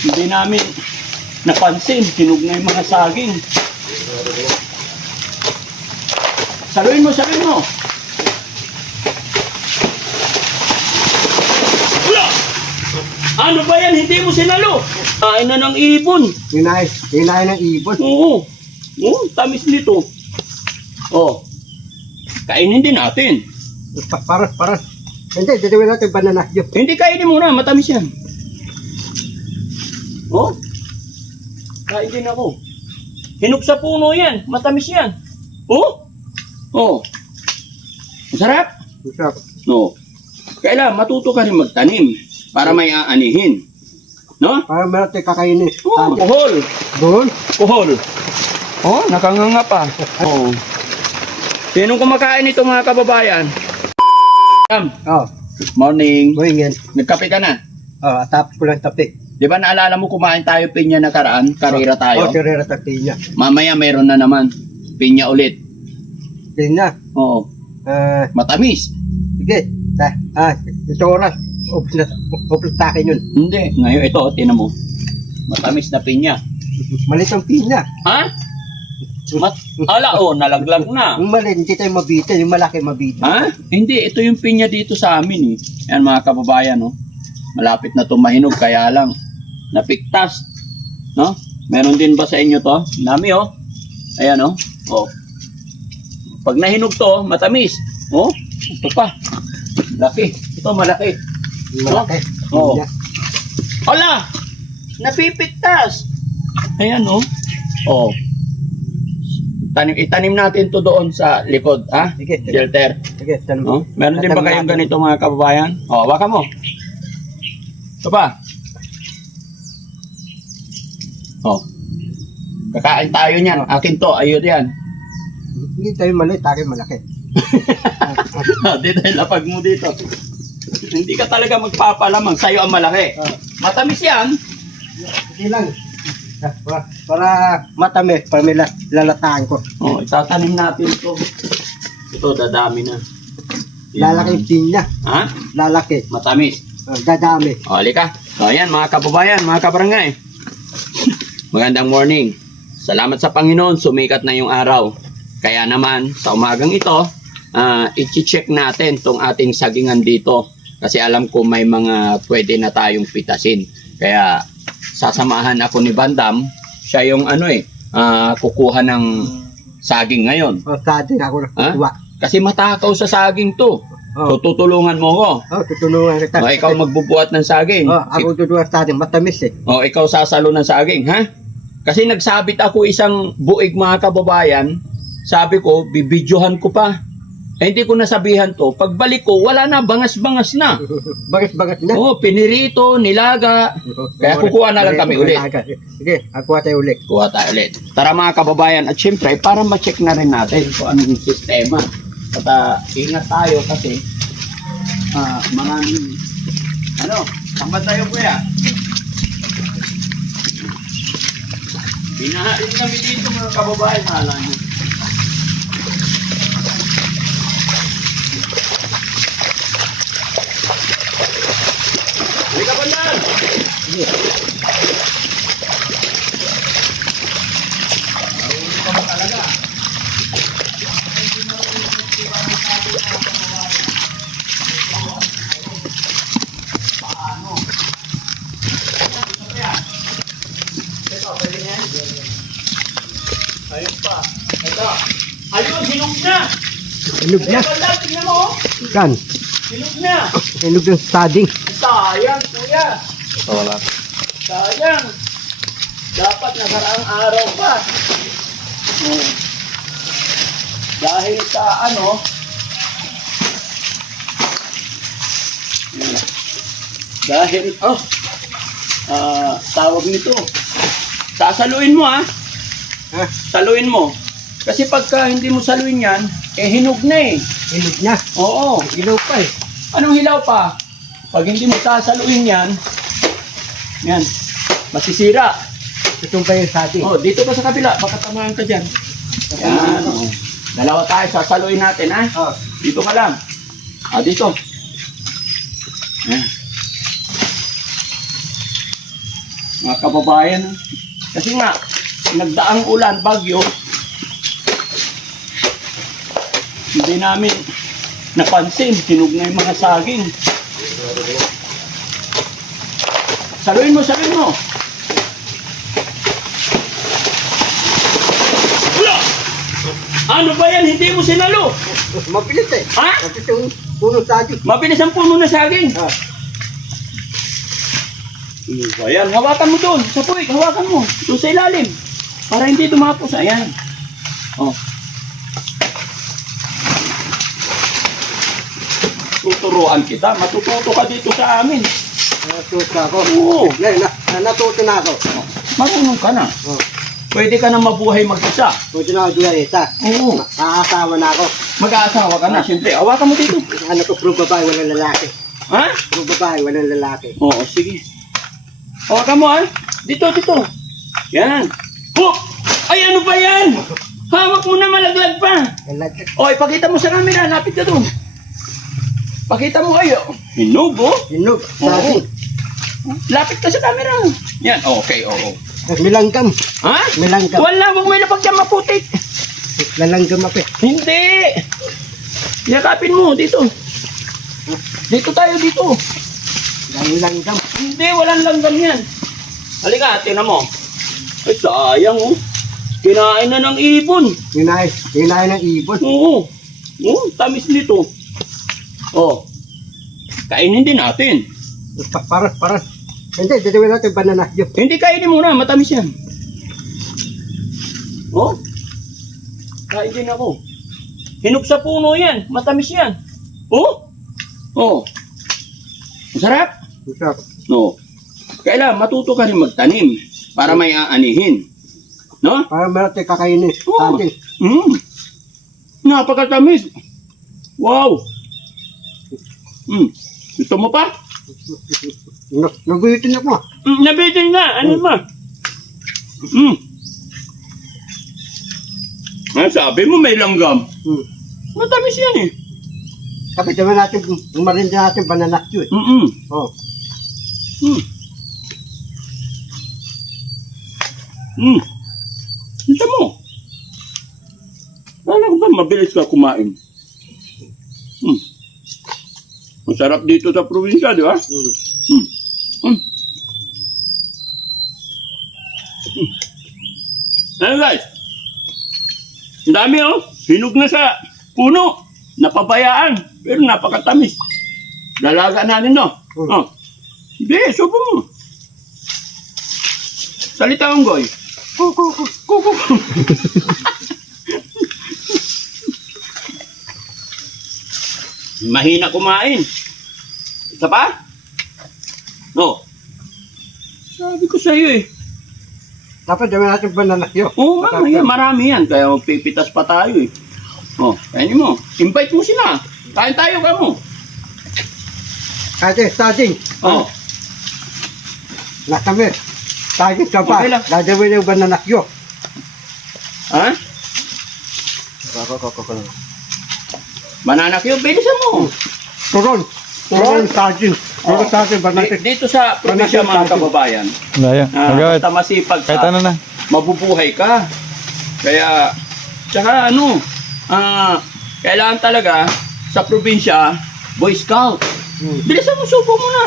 Hindi namin napansin. Hinog na yung mga saging. Saluin mo, saluin mo. Wala! Ano ba yan? Hindi mo sinalo. Kain na ng ibon. Hinay, hinay ng ibon. Oo. Oo, tamis nito. Oh. Kainin din natin. Pa- Para, para. Hindi, dadawin natin banana yun. Hindi kainin muna, matamis yan. Oh. Kain din ako. Hinog sa puno yan, matamis yan. Oh. Oh. Masarap. Masarap. No. Kailangan matuto ka rin magtanim para may aanihin. No? Para meron tayo kakainin. Oh, kuhol. Doon? Kuhol. Oh, nakanganga pa. Oh. Sinong kumakain nito mga kababayan? Sam, Oh, morning. buhingin. Nagkape ka na? Oh, tapos ko lang tapi. Di ba naalala mo kumain tayo pinya nakaraan? Karira tayo? Oh, sirira tapi niya. Mamaya meron na naman. Pinya ulit. Tingnan. Oo. Ah, Matamis. sige. Ta, ah, ito oras. Upos na, upos sa akin yun. Hindi. Ngayon ito, tinan mo. Matamis na pinya. Malit ang pina. Ha? Mat Ala, oh, nalaglag na. Yung mali, hindi tayo mabitin. Yung malaki mabitin. Ha? Hindi, ito yung pinya dito sa amin eh. Yan mga kababayan, no? Malapit na tumahinog, kaya lang napiktas. No? Meron din ba sa inyo to? Dami oh. Ayan oh. Oh. Pag nahinog to, matamis. Oh, ito pa. Laki. Ito malaki. Malaki. Oo. Pinya. Hala! Napipiktas. Ayan oh. Oh. Tanim, itanim natin to doon sa likod, ha? Sige, sige. Shelter. Sige, tanong. No? Meron din ba kayong ganito mga kababayan? O, waka mo. Ito pa. O. Kakain tayo niyan. Akin to. Ayun yan. Hindi tayo maliit, akin malaki. dito, lapag mo dito. Hindi ka talaga magpapalamang. Sa'yo ang malaki. Ah. Matamis yan. Sige lang. Ah, Para, para matamis, para may la- lalataan ko. O, itatanim natin to. Ito, dadami na. Yan. Lalaki yung pinya. Ha? Lalaki. Matamis. Ah, dadami. O, halika. So, ayan, mga kababayan, mga kabarangay. Magandang morning. Salamat sa Panginoon, sumikat na yung araw. Kaya naman, sa umagang ito, ah i-check natin tong ating sagingan dito. Kasi alam ko may mga pwede na tayong pitasin. Kaya, sasamahan ako ni Bandam. Siya yung ano eh, ah, kukuha ng saging ngayon. O, sa atin ako Ha? nakukuha. Kasi matakaw sa saging to. Oh, So, tutulungan mo ko. oh, tutulungan kita. O, ikaw magbubuhat ng saging. Oh, ako tutulungan sa atin, matamis eh. O, ikaw sasalo ng saging, ha? Kasi nagsabit ako isang buig mga kababayan. Sabi ko, bibidyohan ko pa. Eh, hindi ko nasabihan to. Pagbalik ko, wala na, bangas-bangas na. Bagat-bagat na. Oo, pinirito, nilaga. Kaya kukuha na lang kami ulit. Sige, ako tayo ulit. Kuha tayo ulit. Tara mga kababayan, at syempre, para ma-check na rin natin kung ano yung sistema. At ah, ingat tayo kasi ah, maraming, ano, saan tayo kuya? Binahain kami dito mga kababayan, hala nyo. Halika bandal! Marunong ka mag-alaga. Paano? Ito, pwede niya yan? Ayun pa. Ito. Ayun, hinog na! Inog na. Tingnan mo. oh. Kan, Hinog na! inog yung studying. Sayang, kuya. Ito wala. Sayang. Dapat nakaraang araw pa. Hmm. Dahil sa ano, dahil, oh, ah, tawag nito. Sasaluin mo ah. Ha? Saluin mo. Kasi pagka hindi mo saluin yan, eh hinog na eh. Inog na. Oo. Ilaw pa eh. Anong hilaw pa? Pag hindi mo sasaluin yan, yan, masisira. Itong pa yung studying. Oh, dito ka sa kabila, baka tamahan ka dyan. Yan, oh. Dalawa tayo, sasaluin natin, ha? Oh, Dito ka lang. Ah, dito. Yan. Mga kababayan. Kasi nga, nagdaang ulan, bagyo. Hindi namin napansin, na yung mga saging. Saluin mo, saluin mo. Wala! Ano ba yan? Hindi mo sinalo. Mabilis eh. Ha? Mabilis yung puno sa atin. Mabilis ang puno na saging. Ah, Ayan, hawakan mo doon. Sa puwik, hawakan mo. Doon sa ilalim. Para hindi dumapos. Ayan. Oh. Tuturuan kita. Matututo ka dito sa amin. natuto na ako. Oo. Na, na, na, natuto na ako. Marunong ka na. Pwede ka na mabuhay mag-isa. Pwede na ako duwarita. Oo. Nakakasawa na ako. Mag-aasawa ka na. Siyempre, hawakan mo dito. Ano ko, puro babae, walang lalaki. Ha? Puro babae, walang lalaki. Oo, sige. Hawakan mo, ha? Dito, dito. Yan. Oh! Ay, ano ba yan? Hawak mo na malaglag pa. Lalaki. O, ipakita mo sa camera. Lapit ka doon. Pakita mo kayo. Hinog, oh. Hinog. Sa atin. Lapit ka sa camera. Yan, okay, oo. Milanggam. Ha? Milanggam. Wala, huwag may lapag dyan maputik. Lalanggam ako eh. Hindi. Yakapin mo, dito. Dito tayo, dito. Lalanggam. Hindi, walang langgam yan. Halika, tingnan mo. Ay, sayang, oh. Kinain na ng ibon. Hinay, hinay ng ibon. Oo. Oo, tamis nito. Oh. Kainin din natin. Pa, para, para. Hindi, dadawin natin banana yun. Hindi kainin muna, matamis yan. Oh. Kain din ako. Hinog sa puno yan, matamis yan. Oh. Oh. Masarap? Masarap. No. Kailangan matuto ka rin magtanim para may aanihin. No? Para meron tayo kakainin Oo. atin. Mm. Napakatamis. Wow. Mm. Gusto mo pa? No, naguhitin ako. Mm, nabitin na. Ano ba? Mm. Ah, sabi mo may langgam. Hmm. Matamis yan eh. Kapit naman natin, umarinda natin banana yun. Mm-mm. Oh. Mm. Mm. Gusto mo? Alam ba, mabilis ka kumain. Mm. Masarap dito sa probinsya, di ba? Mm. Mm. Mm. Ayan guys. Ang dami oh. Hinog na sa puno. Napabayaan. Pero napakatamis. Lalaga natin no. Mm. Oh. Hindi, subo mo. Salita ang goy. Kuku. Kuku. Mahina kumain. Isa pa? No. Sabi ko sa iyo eh. Dapat naman natin banana yun. Oo nga, yan, marami yan. Kaya magpipitas pa tayo eh. Oh, kainin mo. Invite mo sila. Kain tayo ka mo. Ate, staging. Oh. Nakami. Staging ka pa. Okay lang. Dadawin yung banana yun. Ha? Banana cube, bilisan mo. Turon. Turon staging. Turon staging banana. Di- Dito sa probinsya mga kababayan, Daya. ah, Agad. basta masipag Kahit ka, ano na. mabubuhay ka. Kaya, tsaka ano, ah, kailangan talaga sa probinsya, Boy Scout. Hmm. Bilisan mo, subo mo na.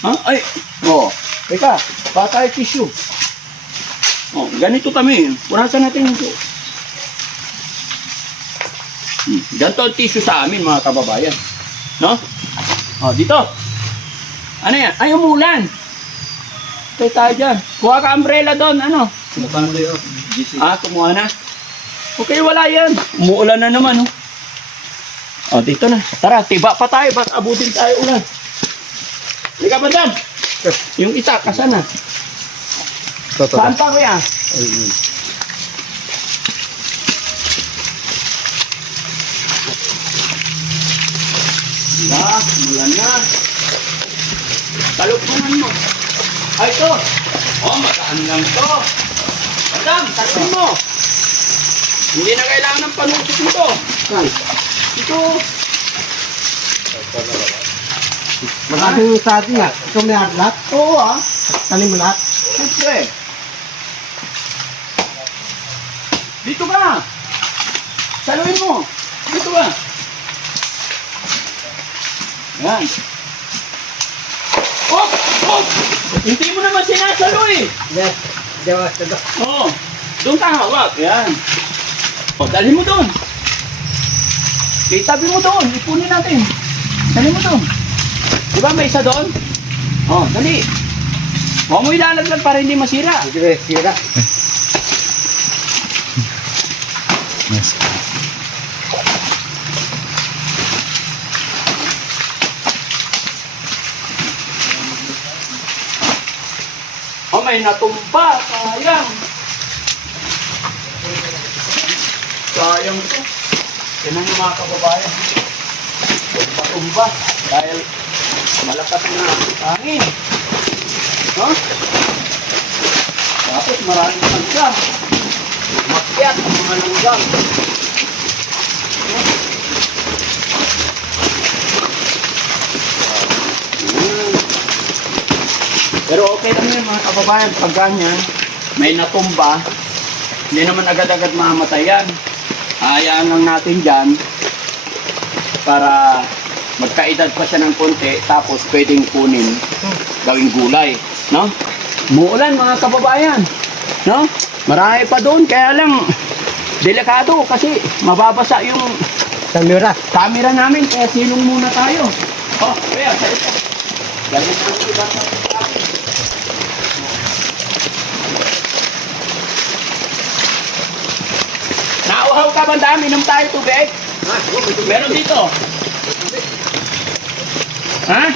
Ha? Ay, oh. Teka, baka tayo tissue. Oh, ganito kami. Punasan natin ito. Hmm, ganito ang tissue sa amin, mga kababayan. No? Oh, dito. Ano yan? Ay, umulan. Tayo tayo dyan. Kuha ka umbrella doon, ano? Ah, kumuha na. Okay, wala yan. Umuulan na naman, oh. Oh, dito na. Tara, tiba pa tayo. Baka abutin tayo ulan. Halika, madam. Yung isa, kasan na? Saan pa kuya? Diba? Mulan na. Talukpunan mo. Ay, ito. Oh, magaan lang to. Madam, talupin mo. Hindi na kailangan ng panusok mo to. Saan? Ito. Maraming saging ah. Ikaw may lahat. Oo ah. Tanim mo lahat. Siyempre. Dito ka. Saluhin mo. Dito ka. Yan. Oh! Oh! Hindi mo naman sinasalo eh. Yes. Diba, diba. Oo. Doon ka hawak. Yan. O, dali mo doon. Itabi mo doon. Ipunin natin. Dali mo doon. Di ba may isa doon? O, dali. Huwag mo ilalaglag para hindi masira. Sige, sira. Oh, may natumba. Sayang. Sayang to. Yan ang mga kababayan. Tumba-tumba. Dahil malakas na hangin. No? Tapos maraming langgam. Makyat ang mga langgam. Hmm. Pero okay lang yun mga kababayan, pag ganyan, may natumba, hindi naman agad-agad mamatay yan. Hayaan lang natin dyan para magkaedad pa siya ng konti, tapos pwedeng kunin gawing gulay. No? Muulan mga kababayan. No? Marami pa doon, kaya lang delikado kasi mababasa yung Samira. camera namin, kaya silong muna tayo. Oh, kaya, salita. Galing na yung Nauhaw ka ba dami? Inom tayo tubig? Meron dito. Ha?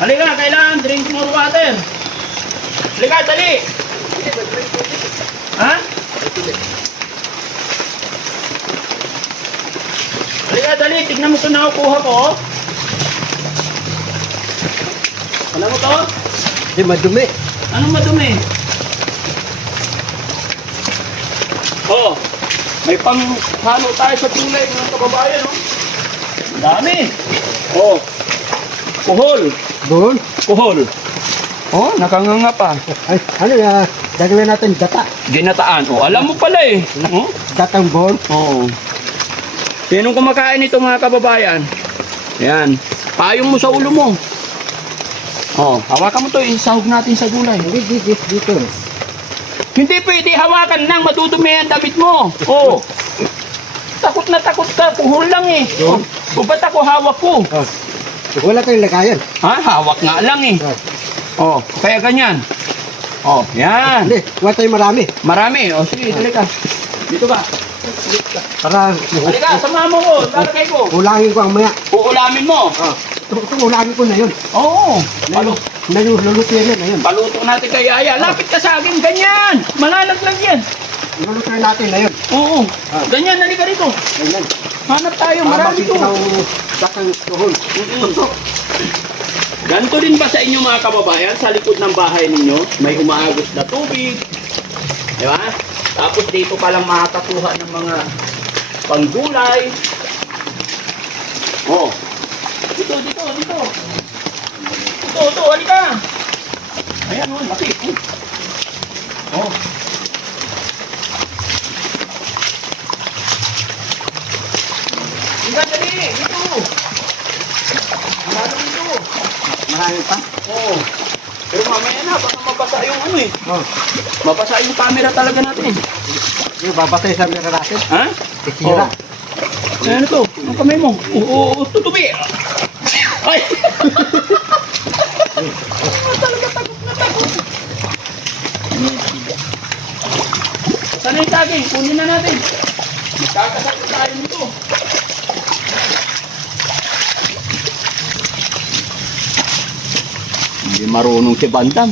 Halika, kailangan drink more water. Halika, dali. Ha? Halika, dali. Tignan mo ito na nakukuha ko. Alam mo to? Di madumi. Anong madumi? Oh, may panghalo tayo sa tulay ng kababayan, oh. Ang dami. Oh, kuhol. Doon. Kuhol. Oh, nakanganga pa. Ay, ano ya? Gagawin natin data. Ginataan. Oh, alam mo pala eh. Oh, Datang bon. Oo. Sinong kumakain nito mga kababayan? Yan. Payong mo sa ulo mo. Oh, hawakan mo to, isahog natin sa gulay. Hindi, dito, dito. Hindi pwede hawakan nang madudumi ang damit mo. Oh. Takot na takot ka, puhol lang eh. Oh, o ba't ako hawak ko? Oh. Wala kayong lagayan. Ha? Hawak nga lang eh. Oh. Oh, kaya ganyan. Oh, yan. Hindi, wala tayong marami. Marami. Oh, sige, dali ka. Dito ka. Para Halika, samahan mo ko. Lalagay ko. ulangin ko ang maya. Uulamin mo. Oh. Ito, ulangin ko na yun. Oo. Palu Nalulutuyan yan na yun. paluto natin kay Yaya. Lapit ka sa akin. Ganyan. Malalaglag yan. Nalulutuyan natin na yun. Oo. Ah. Ganyan, halika rito. Ganyan. Hanap tayo. Marami to. ng datang tuhol. Ganito din ba sa inyo mga kababayan? Sa likod ng bahay ninyo, may umaagos na tubig. Di ba? Tapos dito pa lang makakakuha ng mga panggulay. Oh. Dito, dito, dito. Dito, dito, halika. Ayan, oh, laki. Oh. Oh. Halika, dali. Dito. Marami dito. Marami pa. Oo. Pero mamaya na, baka mabasa yung ano eh. Oh. Mabasa yung camera talaga natin. Yung babatay sa mira natin. Ha? Isira. Oh. Ano to? Ang kamay mo? Oo, oo, tutubi. Ay! talaga takot na takot. Sana yung saging? Kunin na natin. Magkakasakit tayo nito. Hindi marunong si Bandam.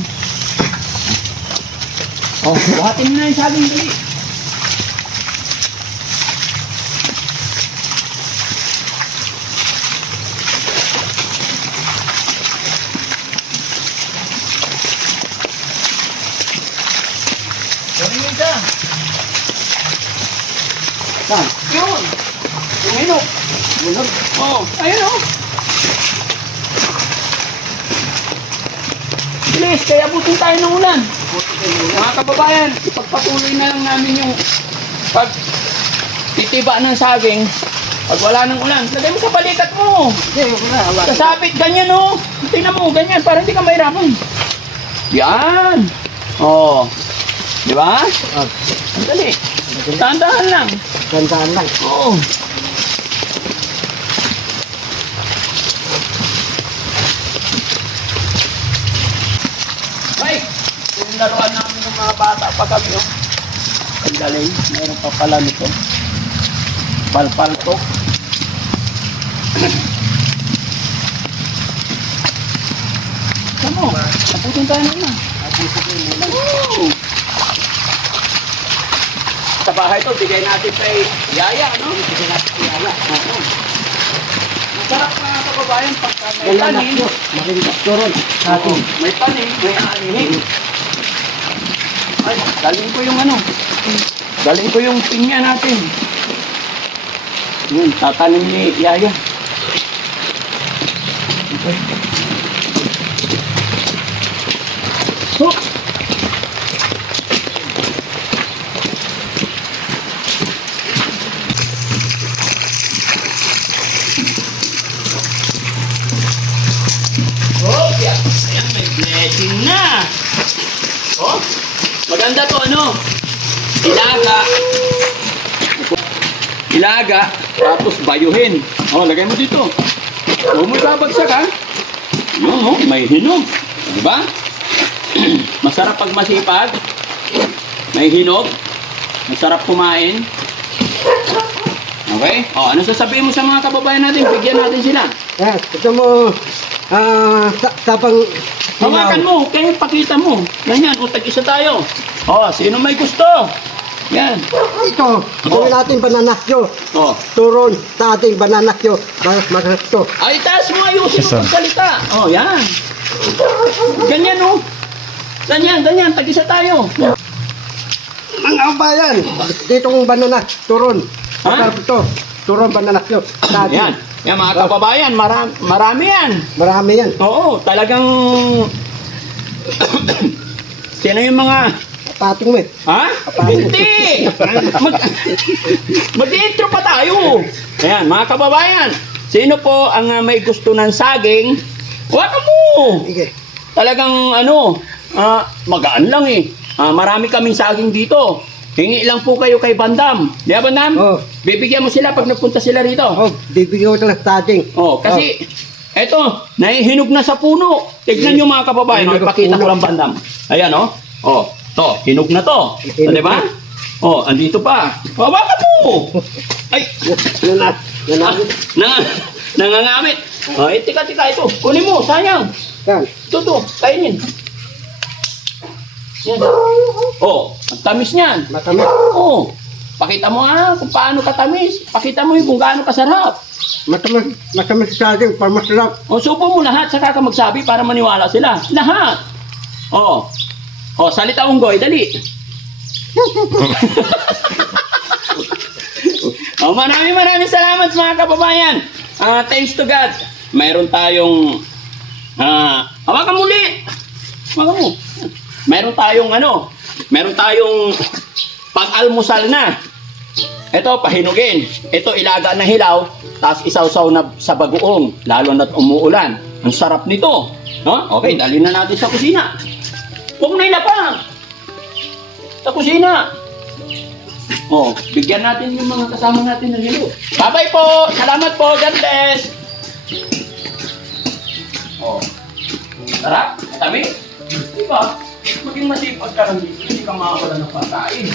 Oh, buhatin na yung saging dali. Gawin mo siya. Saan? Yun. Yung hinog. Bunog. Oh, ayun oh. Please, kaya abutin tayo ng ulan. Mga kababayan, ipagpatuloy na lang namin yung pag titiba ng saging. Pag wala ng ulan, lagay mo sa balikat mo. Kasapit, ganyan oh. Tingnan mo, ganyan, para hindi ka mahirapan. Yan. Oh. Di ba? Ah, Ang dali. Tandaan lang. Tandaan lang. Oo. Ay! Yung laruan namin ng mga bata pa kami, oh. Ang galing. Meron pa pala nito. Palpal to. Ano? Naputin tayo na na. Oo. Bahay to, bigay natin kay Yaya, no? Bigay natin kay Yaya. Oo. Masarap mga kababayan pagka may Wala na tanim. po. Ko ron. Sa atin. May tanim, may anihin. Ay, galing ko yung ano. Galing ko yung pinya natin. Yun, tatanim ni Yaya. Okay. So, blessing na. Oh, maganda to ano? Ilaga. Ilaga, tapos bayuhin. Oh, lagay mo dito. Huwag mo babagsak ha. Yun, oh, may hinog. Di ba? Masarap pag masipag. May hinog. Masarap kumain. Okay? Oh, ano sasabihin mo sa mga kababayan natin? Bigyan natin sila. Eh, ito mo, ah, sa, tapang Hawakan mo, kaya pakita mo. Ganyan, o tag-isa tayo. Oh, sino may gusto? Yan. Ito, Oh. gawin natin bananakyo. Oh. Turon sa ating bananakyo. Magasto. Ay, taas mo, ayusin Yes, mo sir. pagsalita. Oh, yan. Ganyan, oh. Ganyan, ganyan, tag-isa tayo. Mga kabayan, ditong bananak, turon. Ha? Masarap ito. Turon bananakyo. Sa. Yan. Yan, mga kababayan, marami, marami yan. Marami yan. Oo, talagang... Sino yung mga... Pating mo eh. Ha? Hindi! Mag, mag-intro pa tayo. Ayan, mga kababayan. Sino po ang ah, may gusto ng saging? Waka mo! Sige. Talagang ano, ah, magaan lang eh. Ah, marami kaming saging dito. Hingi lang po kayo kay Bandam. Di ba, Bandam? Oh. Bibigyan mo sila pag nagpunta sila rito. Oh, bibigyan ko ng saging. Oh, kasi eto, nahihinog na sa puno. Tignan niyo mga kababayan, oh, sa ipakita ko lang bandam. Ayan oh. Oh, to, hinog na to. Hinog Di ba? Oh, andito pa. Hawakan mo. Ay, Yan na. Na. na, nangangamit. Oh, eh, tika, tika, ito. Kunin mo, sayang. Yan. Ito, to, kainin. Yan. Oh, ang tamis niyan. Matamis. Oh, pakita mo ah kung paano katamis. Pakita mo kung gaano kasarap. Matamis. Matamis sa saging. Para masarap. O, subo mo lahat, saka ka magsabi para maniwala sila. Lahat. Oo. O, salita unggoy, dali. o, maraming maraming salamat mga kababayan. Ah, thanks to God. Mayroon tayong ah, hawakan mo ulit. Hawakan mo. Meron tayong ano, meron tayong pag-almusal na. Ito, pahinugin. Ito, ilaga na hilaw, tapos isawsaw na sa bagoong, lalo na't umuulan. Ang sarap nito. No? Okay, dali na natin sa kusina. Huwag na ilapang. Sa kusina. Oh, bigyan natin yung mga kasama natin ng hilo. Bye-bye po! Salamat po! God! Oh. Sarap? Tamis? Diba? Maging masipag ka lang dito, hindi ka makakala ng pagkain.